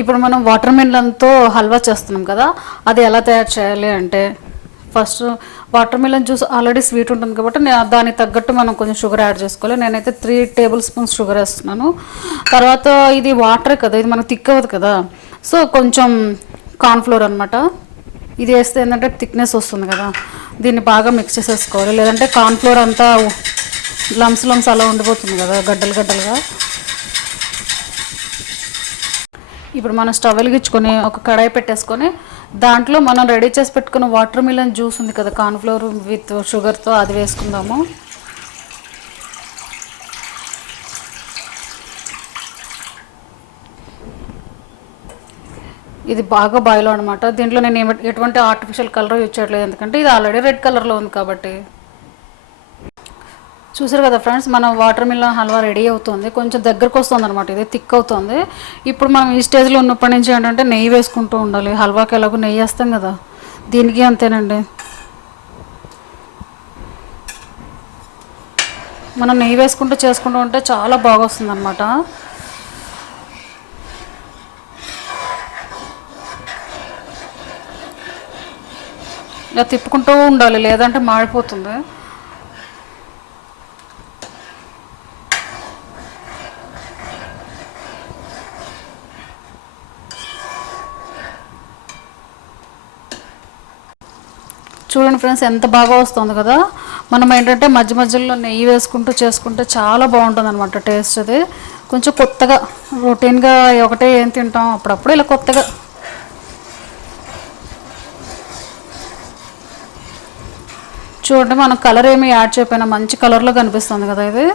ఇప్పుడు మనం వాటర్ మిలన్తో హల్వా చేస్తున్నాం కదా, అది ఎలా తయారు చేయాలి అంటే first water melon juice already sweet ఉంటుంది కాబట్టి దానికి తగ్గట్టు మనం కొంచెం షుగర్ యాడ్ చేసుకోవాలి. నేనైతే 3 టేబుల్ స్పూన్స్ షుగర్ వేస్తున్నాను. తర్వాత ఇది వాటర్ కదా, ఇది మనకు థిక్ అవ్వదు కదా, సో కొంచెం కార్న్ఫ్లోర్ అనమాట. ఇది వేస్తే ఏంటంటే థిక్నెస్ వస్తుంది కదా, దీన్ని బాగా మిక్స్ చేసేసుకోవాలి. లేదంటే కార్న్ఫ్లోర్ అంతా లమ్స్ అలా ఉండిపోతుంది కదా, గడ్డలు గడ్డలుగా. ఇప్పుడు మనం స్టవ్ వెలిగించుకొని ఒక కడాయి పెట్టేసుకొని దాంట్లో మనం రెడీ చేసి పెట్టుకున్న వాటర్ మిలన్ జ్యూస్ ఉంది కదా, కార్న్ఫ్లోర్ విత్ షుగర్తో, అది వేసుకుందాము. ఇది బాగా బాయిల్ అనమాట. దీంట్లో నేను ఎటువంటి ఆర్టిఫిషియల్ కలర్ యూజ్ చేయట్లేదు, ఎందుకంటే ఇది ఆల్రెడీ రెడ్ కలర్లో ఉంది కాబట్టి. చూసారు కదా ఫ్రెండ్స్, మన వాటర్ మిలన్ హల్వా రెడీ అవుతుంది. కొంచెం దగ్గరకు వస్తుంది అనమాట, ఇది థిక్ అవుతుంది. ఇప్పుడు మనం ఈ స్టేజ్లో ఉన్నప్పటి నుంచి ఏంటంటే నెయ్యి వేసుకుంటూ ఉండాలి. హల్వాకి ఎలాగో నెయ్యి వేస్తాం కదా, దీనికి అంతేనండి. మనం నెయ్యి వేసుకుంటూ చేసుకుంటూ ఉంటే చాలా బాగా వస్తుంది అనమాట. ఇలా తిప్పుకుంటూ ఉండాలి, లేదంటే మాడిపోతుంది. చూడండి ఫ్రెండ్స్, ఎంత బాగా వస్తుంది కదా. మనం ఏంటంటే మధ్య మధ్యలో నెయ్యి వేసుకుంటూ చేసుకుంటే చాలా బాగుంటుంది అనమాట టేస్ట్. అది కొంచెం కొత్తగా, రొటీన్గా ఒకటే ఏం తింటాం, అప్పుడప్పుడు ఇలా కొత్తగా. చూడండి, మనం కలర్ ఏమి యాడ్ చేయకపోయినా మంచి కలర్లో కనిపిస్తుంది కదా ఇది.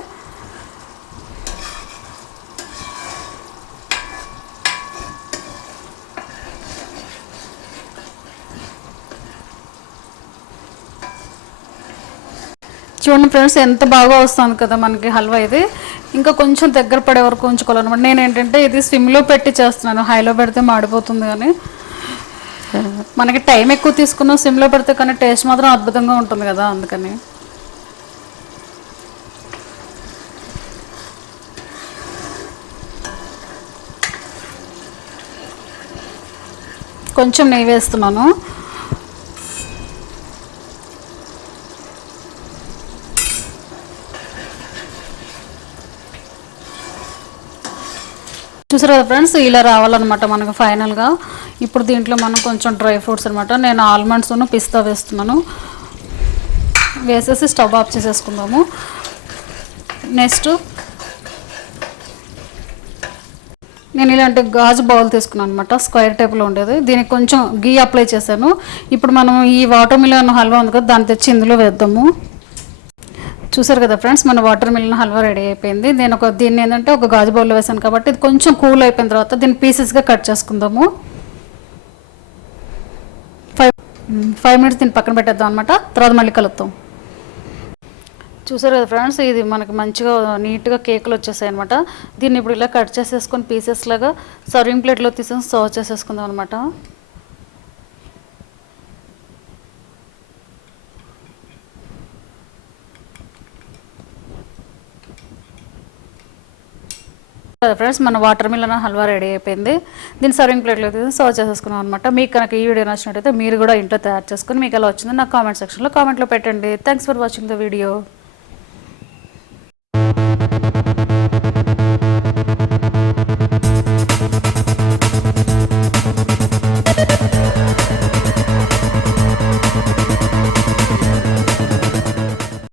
చూడండి ఫ్రెండ్స్, ఎంత బాగా వస్తుంది కదా మనకి హల్వా. ఇది ఇంకా కొంచెం దగ్గర పడే వరకు ఉంచుకోవాలన్నమాట. నేను ఏంటంటే ఇది సిమ్లో పెట్టి చేస్తున్నాను, హైలో పెడితే మాడిపోతుంది. కానీ మనకి టైం ఎక్కువ తీసుకున్నాం సిమ్లో పెడితే, కానీ టేస్ట్ మాత్రం అద్భుతంగా ఉంటుంది కదా, అందుకని. కొంచెం నెయ్యి వేస్తున్నాను. చూసారు కదా ఫ్రెండ్స్, ఇలా రావాలన్నమాట మనకు ఫైనల్గా. ఇప్పుడు దీంట్లో మనం కొంచెం డ్రై ఫ్రూట్స్ అనమాట, నేను ఆల్మండ్స్ పిస్తా వేస్తున్నాను. వేసేసి స్టవ్ ఆఫ్ చేసేసుకుందాము. నెక్స్ట్ నేను ఇలాంటి గాజు బౌల్ తీసుకున్నాను అనమాట, స్క్వేర్ టైప్లో ఉండేది. దీనికి కొంచెం గీ అప్లై చేశాను. ఇప్పుడు మనం ఈ వాటర్ మిలన్ హల్వా ఉంది కదా, దాన్ని తెచ్చి ఇందులో వేద్దాము. చూసారు కదా ఫ్రెండ్స్, మన వాటర్ మిలన్ హల్వా రెడీ అయిపోయింది. నేను దీన్ని ఏంటంటే ఒక గాజు బౌల్లో వేసాను కాబట్టి ఇది కొంచెం కూల్ అయిపోయిన తర్వాత దీన్ని పీసెస్గా కట్ చేసుకుందాము. 5 మినిట్స్ దీన్ని పక్కన పెట్టేద్దాం అనమాట, తర్వాత మళ్ళీ కలుపుతాం. చూసారు కదా ఫ్రెండ్స్, ఇది మనకి మంచిగా నీట్గా కేకులు వచ్చేసాయి అనమాట. దీన్ని ఇప్పుడు ఇలా కట్ చేసేసుకొని పీసెస్ లాగా సర్వింగ్ ప్లేట్లో తీసుకొని సర్వ్ చేసేసుకుందాం అనమాట. ఫ్రెండ్స్, మన వాటర్ మిలన్ హల్వా రెడీ అయిపోయింది. దీన్ని సర్వింగ్ ప్లేట్లో తీసి సర్వ్ చేసేసుకున్నాం అనమాట. మీకు కనుక ఈ వీడియో నచ్చినట్టయితే మీరు కూడా ఇంట్లో తయారు చేసుకుని మీకు ఎలా వచ్చిందో నాకు కామెంట్ సెక్షన్లో కామెంట్లో పెట్టండి. Thanks for watching the video.